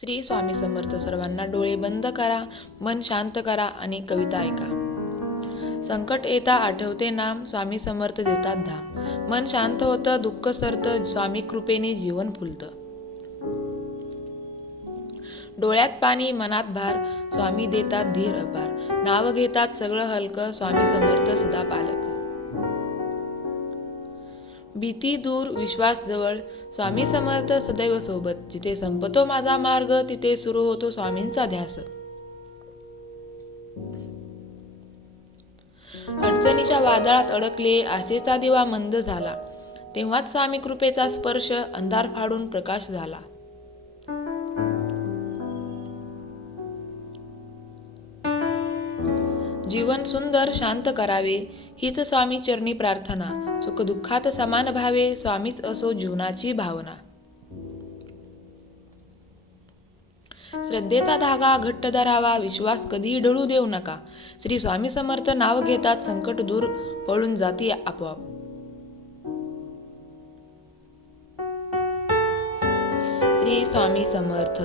श्री स्वामी समर्थ. सर्वांना डोळे बंद करा, मन शांत करा आणि कविता ऐका. संकट येता आठवते नाम, स्वामी समर्थ देतात धाम. मन शांत होतं, दुःख सरतं, स्वामी कृपेने जीवन फुलतं. डोळ्यात पाणी, मनात भार, स्वामी देतात धीर अपार. नाव घेतात सगळं हलकं, स्वामी समर्थ सदा पालक. भीती दूर, विश्वास जवळ, स्वामी समर्थ सदैव सोबत. जिथे संपतो माझा मार्ग, तिथे सुरू होतो स्वामींचा ध्यास. अडचणीच्या वादळात अडकले, आशेचा दिवा मंद झाला, तेव्हाच स्वामी कृपेचा स्पर्श, अंधार फाडून प्रकाश झाला. जीवन सुंदर शांत करावे, हीच स्वामी चरणी प्रार्थना. सुख दुःखात समान भावे, स्वामीच असो जीवनाची भावना. श्रद्धेचा धागा घट्ट धरावा, विश्वास कधी ढळू देऊ नका. श्री स्वामी समर्थ नाव घेतात, संकट दूर पळून जाती आपोआप. श्री स्वामी समर्थ.